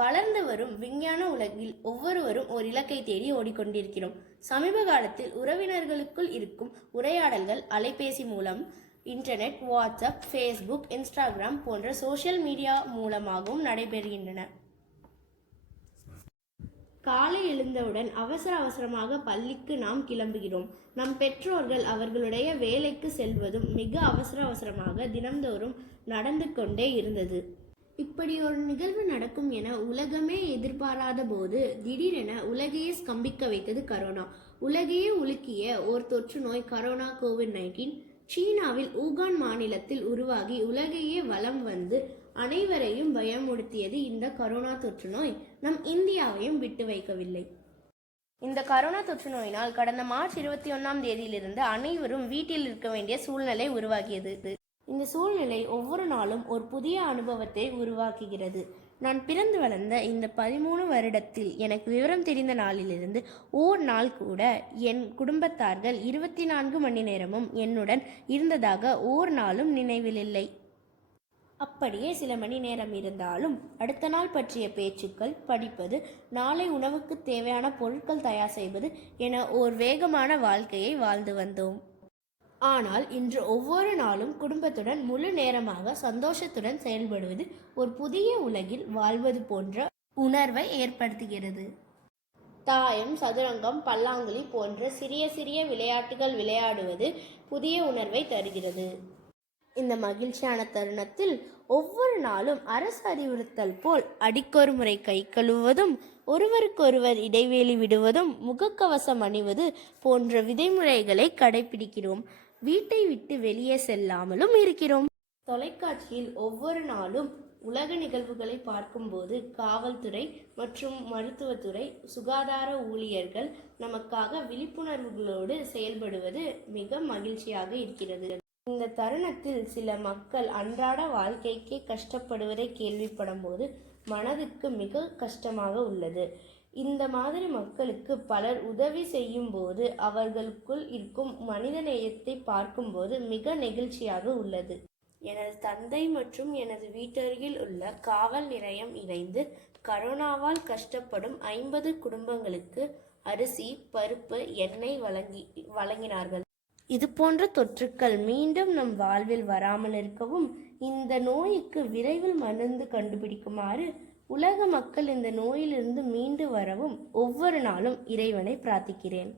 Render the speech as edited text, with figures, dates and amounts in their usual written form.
வளர்ந்து வரும் விஞ்ஞான உலகில் ஒவ்வொருவரும் ஒரு இலக்கை தேடி ஓடிக்கொண்டிருக்கிறோம். சமீப காலத்தில் உறவினர்களுக்குள் இருக்கும் உரையாடல்கள் அலைபேசி மூலம், இன்டர்நெட், வாட்ஸ்அப், ஃபேஸ்புக், இன்ஸ்டாகிராம் போன்ற சோஷியல் மீடியா மூலமாகவும் நடைபெறுகின்றன. காலை எழுந்தவுடன் அவசரமாக பள்ளிக்கு நாம் கிளம்புகிறோம். நம் பெற்றோர்கள் அவர்களுடைய வேலைக்கு செல்வதும் மிக அவசரமாக தினம்தோறும் நடந்து கொண்டே இருந்தது. இப்படி ஒரு நிகழ்வு நடக்கும் என உலகமே எதிர்பாராத போது திடீரென உலகையே ஸ்தம்பிக்க வைத்தது கரோனா. உலகையே உலுக்கிய ஓர் தொற்று நோய் கரோனா கோவிட்-19 சீனாவில் ஊகான் மாநிலத்தில் உருவாகி உலகையே வலம் வந்து அனைவரையும் பயமுறுத்தியது. இந்த கரோனா தொற்று நோய் நம் இந்தியாவையும் விட்டு வைக்கவில்லை. இந்த கரோனா தொற்று நோயினால் கடந்த மார்ச் 21ஆம் தேதியிலிருந்து அனைவரும் வீட்டில் இருக்க வேண்டிய சூழ்நிலை உருவாகியது. இந்த சூழ்நிலை ஒவ்வொரு நாளும் ஒரு புதிய அனுபவத்தை உருவாக்குகிறது. நான் பிறந்து வளர்ந்த இந்த 13 வருடத்தில் எனக்கு விவரம் தெரிந்த நாளிலிருந்து ஓர் நாள் கூட என் குடும்பத்தார்கள் 24 மணி நேரமும் என்னுடன் இருந்ததாக ஓர் நாளும் நினைவில் இல்லை. அப்படியே சில மணி நேரம் இருந்தாலும் அடுத்த நாள் பற்றிய பேச்சுக்கள், படிப்பது, நாளை உணவுக்கு தேவையான பொருட்கள் தயார் செய்வது என ஓர் வேகமான வாழ்க்கையை வாழ்ந்து வந்தோம். ஆனால் இன்று ஒவ்வொரு நாளும் குடும்பத்துடன் முழு நேரமாக சந்தோஷத்துடன் செயல்படுவது ஒரு புதிய உலகில் வாழ்வது போன்ற உணர்வை ஏற்படுத்துகிறது. தாயம், சதுரங்கம், பல்லாங்குழி போன்ற சிறிய விளையாட்டுகள் விளையாடுவது புதிய உணர்வை தருகிறது. இந்த மகிழ்ச்சியான தருணத்தில் ஒவ்வொரு நாளும் அரசு அறிவுறுத்தல் போல் அடிக்கொரு முறை கை கழுவுவதும், ஒருவருக்கொருவர் இடைவெளி விடுவதும், முகக்கவசம் அணிவது போன்ற விதிமுறைகளை கடைபிடிக்கிறோம். வீட்டை விட்டு வெளியே செல்லாமலும் இருக்கிறோம். தொலைக்காட்சியில் ஒவ்வொரு நாளும் உலக நிகழ்வுகளை பார்க்கும்போது காவல்துறை மற்றும் மருத்துவத்துறை, சுகாதார ஊழியர்கள் நமக்காக விழிப்புணர்வுகளோடு செயல்படுவது மிக மகிழ்ச்சியாக இருக்கிறது. இந்த தருணத்தில் சில மக்கள் அன்றாட வாழ்க்கைக்கே கஷ்டப்படுவதை கேள்விப்படும் போது மனதுக்கு மிக கஷ்டமாக உள்ளது. இந்த மாதிரி மக்களுக்கு பலர் உதவி செய்யும் போது அவர்களுக்குள் இருக்கும் மனித நேயத்தை பார்க்கும்போது மிக நெகிழ்ச்சியாக உள்ளது. எனது தந்தை மற்றும் எனது வீட்டருகில் உள்ள காவல் நிலையம் இணைந்து கரோனாவால் கஷ்டப்படும் 50 குடும்பங்களுக்கு அரிசி, பருப்பு, எண்ணெய் வழங்கினார்கள். இது போன்ற தொற்றுக்கள் மீண்டும் நம் வாழ்வில் வராமல் இருக்கவும், இந்த நோய்க்கு விரைவில் மருந்து கண்டுபிடிக்குமாறு உலக மக்கள் இந்த நோயிலிருந்து மீண்டு வரவும் ஒவ்வொரு நாளும் இறைவனை பிரார்த்திக்கிறேன்.